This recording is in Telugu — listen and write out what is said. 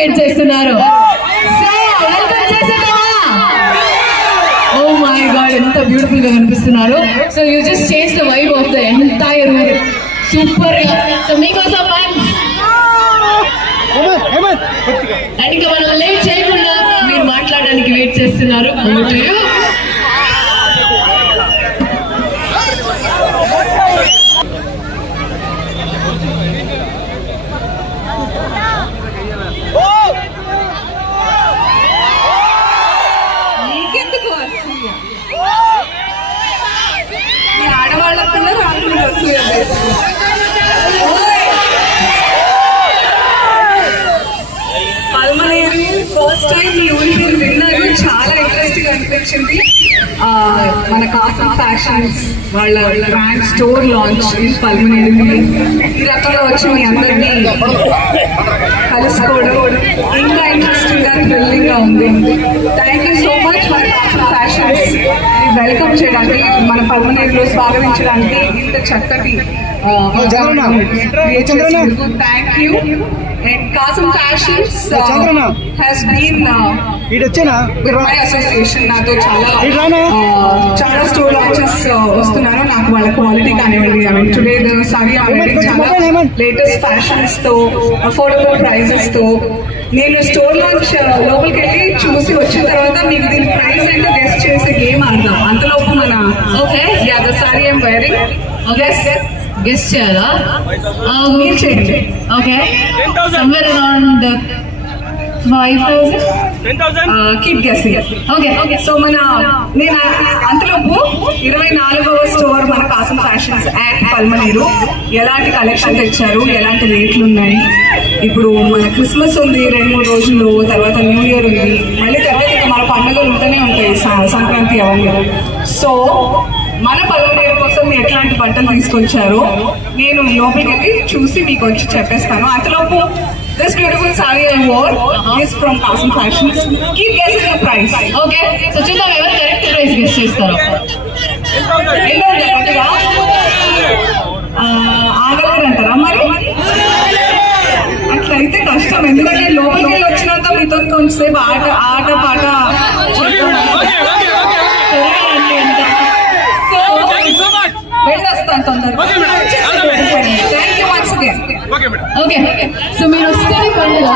వెయిట్ చేస్తున్నారు. ఓ మై గాడ్, ఎంత బ్యూటిఫుల్ గా కనిపిస్తున్నారు. So you just change the vibe of the entire room. Super. So మీకోసం అండ్ ఇంకా మనం లేట్ చేయకుండా మీరు మాట్లాడడానికి వెయిట్ చేస్తున్నారు. ఆడవాళ్ళ పిల్లలు పల్మనేరు ఫస్ట్ టైం ఈ ఊరికి విన్నారు. చాలా ఇంట్రెస్టింగ్ అనిపించింది. మన కాసం ఫ్యాషన్స్ వాళ్ళ బ్రాండ్ స్టోర్ లాంచ్ పల్మనేరు ఈ రకంగా వచ్చి మీ అందరినీ కలుసుకోవడం ఇంకా ఇంట్రెస్టింగ్ గా థ్రిల్లింగ్ గా ఉంది. థ్యాంక్ యూ సో మచ్ మన కాసం ఫ్యాషన్స్ వెల్కమ్ చేయడానికి, మన పల్మనేరులో స్వాగతించడానికి ఇంత చక్కటి thank you. And Kasam Fashions has been with my association. నాతో చాలా స్టోర్ లాంచెస్ వస్తున్నారు. నాకు వాళ్ళ క్వాలిటీ కానివ్వండి, ఐ మీన్ టుడే సారీ చాలా లేటెస్ట్ ఫ్యాషన్స్ తో అఫోర్డబుల్ ప్రైజెస్ తో నేను స్టోర్ లాంచ్ లోపలికి వెళ్ళి చూసి వచ్చిన తర్వాత మీకు దీని ప్రైస్ ఏంటో గెస్ట్ చేసే గేమ్ ఆడదాం. అంతలోపు మన okay the sorry I'm wearing guest చేయాలా? మీరు చేయండి. Okay, somewhere around 5,000. Keep guessing. Okay so నేను అంతలోపు 24వ స్టోర్ మన కాసం ఫ్యాషన్స్ యాట్ పల్మనేరు ఎలాంటి కలెక్షన్ తెచ్చారు, ఎలాంటి రేట్లు ఉన్నాయి. ఇప్పుడు మన క్రిస్మస్ ఉంది 2-3 రోజుల్లో, తర్వాత న్యూ ఇయర్ ఉంది, మళ్ళీ తర్వాత మన పండుగలు ఉంటూనే ఉంటాయి, సంక్రాంతి అవన్నీ. సో మన పల్మనేరు కోసం ఎట్లాంటి బట్టలు తీసుకొచ్చారో నేను లోపలికి వెళ్ళి చూసి మీకు వచ్చి చెప్పేస్తాను. అంతలోపు this beautiful saree I wore is from Kasam Fashions. Keep guessing the price. Okay, so చూద్దాం ఎవరు కరెక్ట్ ప్రైస్ గెస్ చేస్తారో. ఆగలేరంటారా మరి? అట్లయితే కష్టం, ఎందుకంటే లోపలికి వెళ్ళి వచ్చినంత మీతో కొంచెంసేపు ఆట పాట వెళ్ళొస్తాను తొందరగా. Thank you once again. Okay, so మీరు వస్తే పండుగ